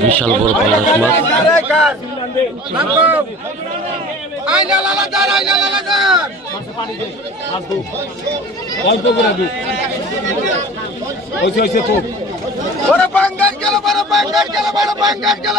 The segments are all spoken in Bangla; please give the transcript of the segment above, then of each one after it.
বিশাল বড় পাঙ্গাস বড় পাঙ্গাস গেল বড় পাঙ্গাস গেল বড় পাঙ্গাস গেল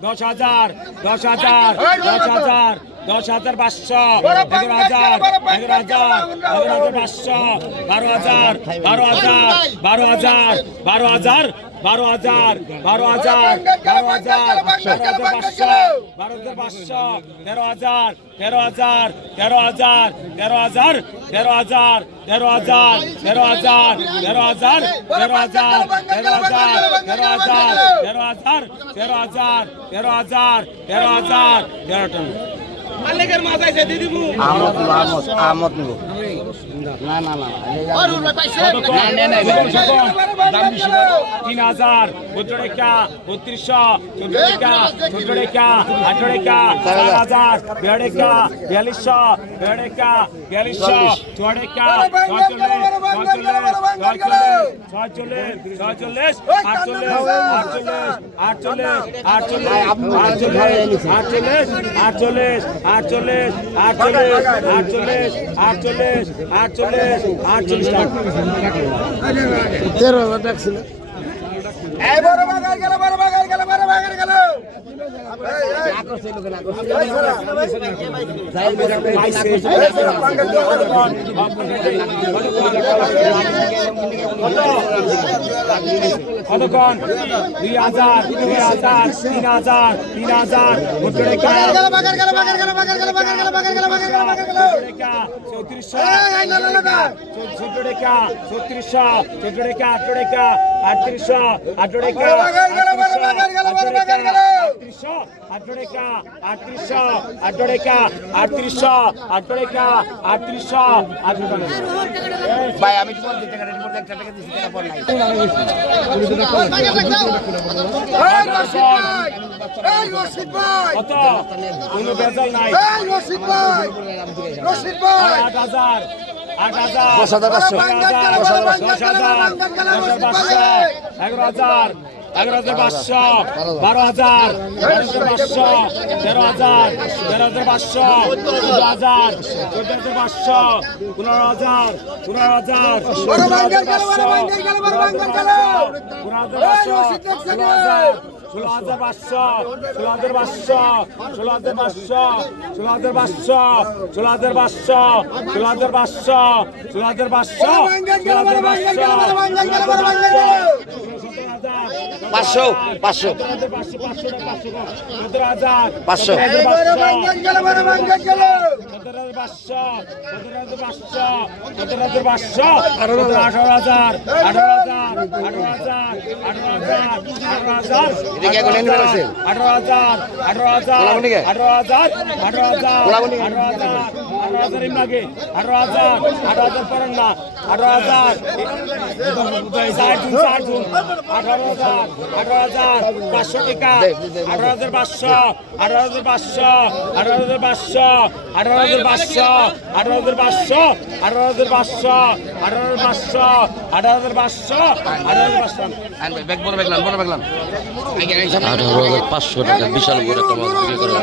দশ হাজার দশ হাজার দশ! হাজার দশ হাজার পাঁচশো এগারো হাজার এগারো হাজার এগারো হাজার পাঁচশো বারো হাজার বারো হাজার বারো হাজার বারো হাজার বারো হাজার বারো হাজার বারো হাজার বারো হাজার পাঁচশো বারো হাজার পাঁচশো তেরো হাজার তেরো হাজার তেরো হাজার তেরো হাজার তেরো হাজার তেরো হাজার তেরো হাজার তেরো হাজার তেরো হাজার তেরো হাজার তেরো হাজার তেরো হাজার তেরো হাজার তেরো হাজার তেরো হাজার তেরো টাকা মালিকের মাথায় দিদিবু আহমদ আহমদ আহমদ না না না তিন হাজার চোদ্দ টাকা বত্রিশশো চোদ্দ টাকা চোদ্দ টাকা আঠারো টাকা চার হাজার দেড় টাকা বিয়াল্লিশশো দেড় টাকা বিয়াল্লিশশো ছয় টাকা ছয়চল্লিশ ছয়চল্লিশ আটচল্লিশ আটচল্লিশ আটচল্লিশ আটচল্লিশ আটচল্লিশ আটচল্লিশ আটচল্লিশ আটচল্লিশ আটচল্লিশ আটচল্লিশ তেরো হাজার ডাকছিল এই বড় বাগার গেল বড় বাগার গেল বড় বাগার গেল কতক্ষণ দুই হাজার দুই হাজার তিন হাজার তিন হাজার ভোটে রেখা বাগার গেল বাগার আটত্রিশশো আঠারো টাকা আটত্রিশশো আঠারো টাকা আটত্রিশশো আঠারো টাকা আটত্রিশশো আঠারো টাকা আটত্রিশশো আঠারো টাকা ভাই রশিদ ভাই দশ হাজার পাঁচশো। দশ হাজার দশ হাজার এগারো হাজার এগারো হাজার পাঁচশো বারো হাজার বারো হাজার পাঁচশো তেরো হাজার তেরো হাজার পাঁচশো চোদ্দ হাজার চোদ্দ হাজার পাঁচশো পনেরো হাজার পনেরো হাজার পনেরো হাজার পাঁচশো পনেরো হাজার। পাঁচশো ষোলো হাজার ষোলো হাজার পাঁচশো ষোলো হাজার পাঁচশো ষোলো হাজার পাঁচশো ষোলো হাজার পাঁচশো ষোলো হাজার পাঁচশো ষোলো হাজার পাঁচশো ষোলো হাজার পাঁচশো। সতেরো হাজার পাঁচশো। পাঁচশো পাঁচশো পাঁচশো আঠারো হাজার আঠারো হাজার হাজার আঠারো হাজার আঠারো হাজার পরেন না আঠারো হাজার আঠারো হাজার আঠারো হাজার পাঁচশো টাকা আঠারো হাজার পাঁচশো আঠারো হাজার পাঁচশো আঠারো হাজার পাঁচশো আঠারো হাজার পাঁচশো আঠারো হাজার পাঁচশো আঠারো হাজার পাঁচশো আঠারো হাজার পাঁচশো আঠারো হাজার পাঁচশো আঠারো হাজার পাঁচশো আঠারো হাজার পাঁচশো টাকা বিশাল বড় একটা মাছ বিক্রি করা।